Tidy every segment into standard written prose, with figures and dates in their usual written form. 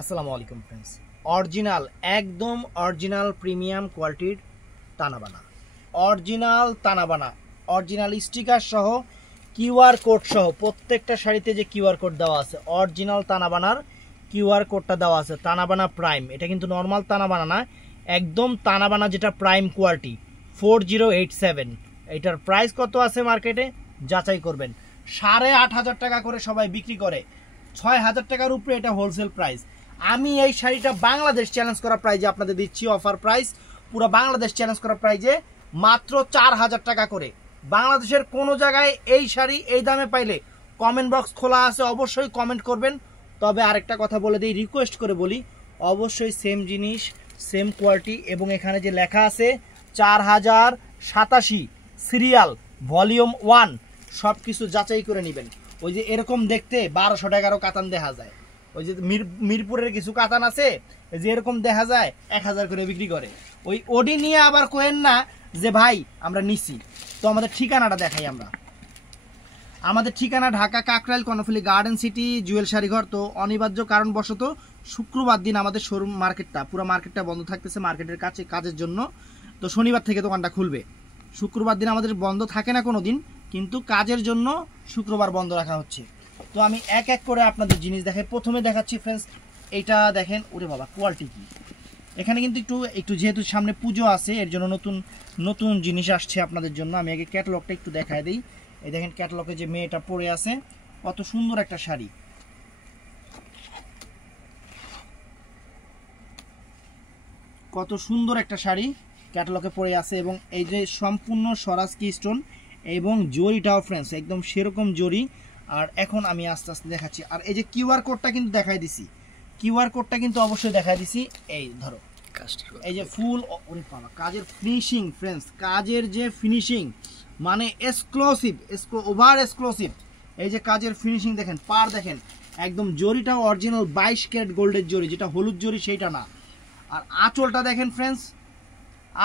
আসসালামু আলাইকুম friends. Original একদম অরিজিনাল প্রিমিয়াম কোয়ালিটির তানাবানা, অরিজিনাল তানাবানা, অরিজিনাল স্টিকার সহ কিউআর কোড সহ প্রত্যেকটা শাড়িতে যে কিউআর কোড দেওয়া আছে অরিজিনাল তানাবানার কিউআর কোডটা দেওয়া আছে। তানাবানা প্রাইম, এটা কিন্তু নর্মাল তানাবানা না, একদম তানাবানা যেটা প্রাইম কোয়ালিটি 4087। এটার প্রাইস কত আছে মার্কেটে যাচাই করবেন। 8,500 টাকা করে সবাই বিক্রি করে, 6,000 টাকার উপরে এটা হোলসেল প্রাইস। আমি এই শাড়িটা বাংলাদেশ চ্যালেঞ্জ করা প্রাইজে আপনাদের দিচ্ছি, অফার প্রাইস পুরো বাংলাদেশ চ্যালেঞ্জ করা প্রাইজে মাত্র 4,000 টাকা করে। বাংলাদেশের কোনো জায়গায় এই শাড়ি এই দামে পাইলে কমেন্ট বক্স খোলা আছে, অবশ্যই কমেন্ট করবেন। তবে আরেকটা কথা বলে দিই, রিকোয়েস্ট করে বলি, অবশ্যই সেম জিনিস সেম কোয়ালিটি এবং এখানে যে লেখা আছে 4087 সিরিয়াল ভলিউম 1 সব কিছু যাচাই করে নেবেন। ওই যে এরকম দেখতে 1200 টাকারও কাতান দেখা যায়, ওই যে মিরপুরের কিছু কাতান আছে যে এরকম দেখা যায় 1000 করে বিক্রি করে। ওই ওডি নিয়ে আবার কোয়েন না যে ভাই আমরা নিছি। তো আমাদের ঠিকানাটা দেখাই আমরা। আমাদের ঠিকানা ঢাকা কাকরাইল কর্ণফুলী গার্ডেন সিটি জুয়েল শাড়িঘর। তো অনিবার্য কারণবশত শুক্রবার দিন আমাদের শোরুম মার্কেটটা পুরো মার্কেটটা বন্ধ থাকতেছে মার্কেটের কাছে কাজের জন্য। তো শনিবার থেকে দোকানটা খুলবে। শুক্রবার দিন আমাদের বন্ধ থাকে না কোনো দিন, কিন্তু কাজের জন্য শুক্রবার বন্ধ রাখা হচ্ছে। তো আমি এক এক করে আপনাদের জিনিস দেখাই। প্রথমে দেখাচ্ছি ফ্রেন্ডস, এইটা দেখেন, ওরে বাবা কোয়ালিটি কি। এখানে কিন্তু একটু যেহেতু সামনে পুজো আছে এর জন্য নতুন নতুন জিনিস আসছে আপনাদের জন্য। আমি আগে ক্যাটালগটা একটু দেখায় দিই। এই দেখেন ক্যাটালগে যে মেয়েটা পরে আছে, কত সুন্দর একটা শাড়ি, কত সুন্দর একটা শাড়ি ক্যাটালগে পরে আছে। এবং এই যে সম্পূর্ণ স্বরাজ কি স্টোন এবং জরিটাও ফ্রেন্ডস একদম সেরকম জরি। আর এখন আমি আস্তে আস্তে দেখাচ্ছি। আর এই যে কিউআর কোডটা কিন্তু দেখাই দিছি, কিউআর কোডটা কিন্তু অবশ্যই দেখাই দিছি। এই ধরো এই যে ফুল কাজের ফিনিশিং ফ্রেন্ডস, কাজের যে ফিনিশিং মানে এক্সক্লুসিভ, ওভার এক্সক্লুসিভ। এই যে কাজের ফিনিশিং দেখেন, পার দেখেন, একদম জরিটাও অরিজিনাল 22 ক্যারেট গোল্ডের জরি, যেটা হলুদ জরি সেইটা না। আর আঁচলটা দেখেন ফ্রেন্ডস,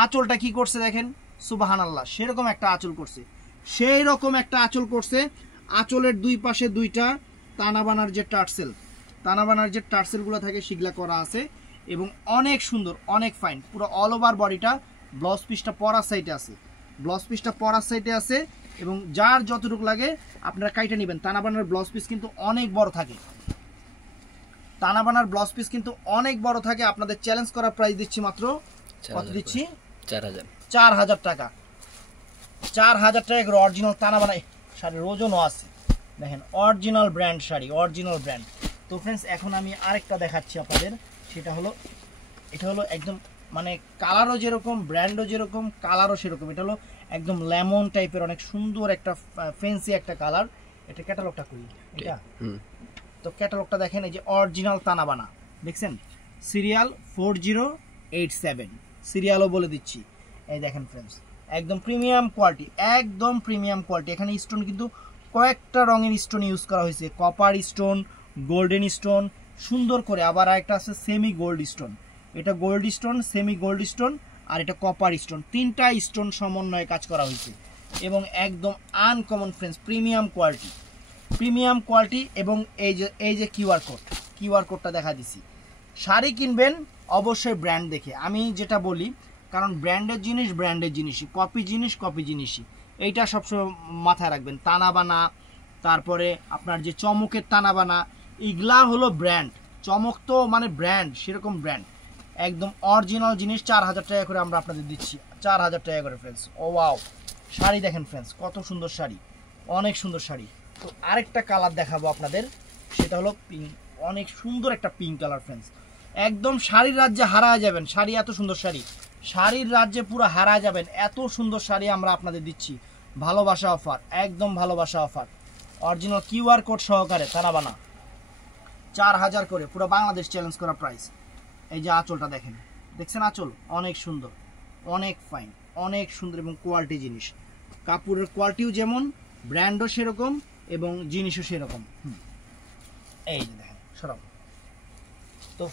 আঁচলটা কি করছে দেখেন, সুবহানাল্লাহ, সেরকম একটা আঁচল করছে, সেই রকম একটা আঁচল করছে। আঁচলের দুই পাশে দুইটা তানাবানার যে টার্সেল, তানাবানার যে টার্সেলগুলো থাকে সেগুলা করা আছে এবং অনেক সুন্দর, অনেক ফাইন। পুরো অল ওভার বডিটা। ব্লাউজ পিসটা পরার সাইডে আছে, ব্লাউজ পিসটা পরার সাইডে আছে এবং যার যতটুকু লাগে আপনারা কাইটে নেবেন। তানাবানার ব্লাউজ পিস কিন্তু অনেক বড় থাকে, তানাবানার ব্লাউজ পিস কিন্তু অনেক বড় থাকে। আপনাদের চ্যালেঞ্জ করা প্রাইস দিচ্ছি মাত্র কত দিচ্ছি, 4,000 টাকা। 4,000 টাকা করে অরিজিনাল তানাবানা শাড়ির ওজনও আছে। দেখেন original brand sari, original brand. তো ফ্রেন্ডস এখন আমি আরেকটা দেখাচ্ছি আপনাদের, সেটা হলো, এটা হলো একদম মানে কালারও যেরকম, ব্র্যান্ডও যেরকম, কালারও সেরকম। এটা হলো একদম লেমন টাইপের, অনেক সুন্দর একটা ফ্যান্সি একটা কালার। এটা ক্যাটালগটা করি, এটা তো ক্যাটালগটা দেখেন, এই যে অরিজিনাল তানাবানা দেখছেন, সিরিয়াল 4087, সিরিয়ালও বলে দিচ্ছি। এই দেখেন ফ্রেন্ডস একদম প্রিমিয়াম কোয়ালিটি, একদম প্রিমিয়াম কোয়ালিটি। এখানে স্টোন কিন্তু কয়েকটা রঙের স্টোন ইউজ করা হয়েছে, কপার স্টোন, গোল্ডেন স্টোন সুন্দর করে, আবার একটা আছে সেমি গোল্ড স্টোন। এটা gold stone, semi gold stone আর এটা কপার স্টোন, তিনটা স্টোন সমন্বয়ে কাজ করা হয়েছে এবং একদম uncommon friends, premium quality, premium quality. এবং এই যে কিউআর কোডটা দেখা দিছি। শাড়ি কিনবেন অবশ্যই ব্র্যান্ড দেখে, আমি যেটা বলি, কারণ ব্র্যান্ডের জিনিস ব্র্যান্ডের জিনিসই, কপি জিনিস কপি জিনিসই, এইটা সবসময় মাথায় রাখবেন। তানাবানা, তারপরে আপনার যে চমকের তানাবানা, এগুলা হলো ব্র্যান্ড। চমক তো মানে ব্র্যান্ড, সেরকম ব্র্যান্ড, একদম অরিজিনাল জিনিস। 4,000 টাকা করে আমরা আপনাদের দিচ্ছি, 4,000 টাকা করে ফ্রেন্ডস। ও ওয়াও, শাড়ি দেখেন ফ্রেন্ডস, কত সুন্দর শাড়ি, অনেক সুন্দর শাড়ি। তো আরেকটা কালার দেখাবো আপনাদের, সেটা হলো পিঙ্ক, অনেক সুন্দর একটা পিঙ্ক কালার ফ্রেন্ডস। একদম শাড়ির রাজ্যে হারায় যাবেন, শাড়ি এত সুন্দর শাড়ি, শাড়ির রাজ্যে পুরো হারায় যাবেন, এত সুন্দর শাড়ি আমরা আপনাদের দিচ্ছি। ভালোবাসা অফার, একদম ভালোবাসা অফার, অরিজিনাল কিউআর কোড সহকারে তানাবানা 4,000 করে, পুরো বাংলাদেশ চ্যালেঞ্জ করা প্রাইস। এই যে আঁচলটা দেখেন, দেখছেন আঁচল, অনেক সুন্দর, অনেক ফাইন, অনেক সুন্দর এবং কোয়ালিটি জিনিস। কাপড়ের কোয়ালিটিও যেমন, ব্র্যান্ডও সেরকম এবং জিনিসও সেরকম। এই যে দেখেন সরব। তো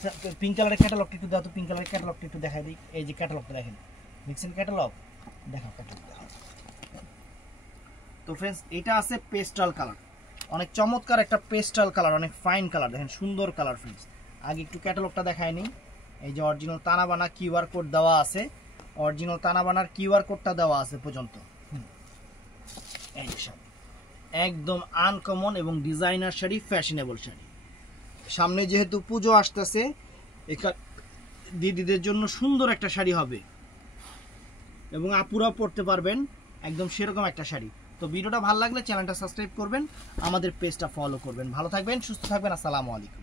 পিঙ্ক কালারের ক্যাটালগটা একটু দাও তো, পিঙ্ক কালারের ক্যাটালগটা একটু দেখাই দিই। এই যে ক্যাটালগটা দেখেন, দেখছেন ক্যাটালগ, দেখাও ক্যাটালগ দেখাও। তো ফ্রেন্ডস এটা আছে পেস্টাল কালার, অনেক চমৎকার একটা পেস্টাল কালার, অনেক ফাইন কালার, দেখেন সুন্দর কালার ফ্রেন্ডস। আগে একটু ক্যাটালগটা দেখায় নি। এই যে অরিজিনাল তানাবানা কিউআর কোড দেওয়া আছে, অরিজিনাল তানাবানার কিউআর কোডটা দেওয়া আছে পর্যন্ত। এই যে শাড়ি একদম আনকমন এবং ডিজাইনার শাড়ি, ফ্যাশনেবল শাড়ি। সামনে যেহেতু পুজো আসতেছে, এখানে দিদিদের জন্য সুন্দর একটা শাড়ি হবে এবং আপুরা পরতে পারবেন, একদম সেরকম একটা শাড়ি। তো ভিডিওটা ভালো লাগলে চ্যানেলটা সাবস্ক্রাইব করবেন, আমাদের পেজটা ফলো করবেন। ভালো থাকবেন, সুস্থ থাকবেন, আসসালামু আলাইকুম।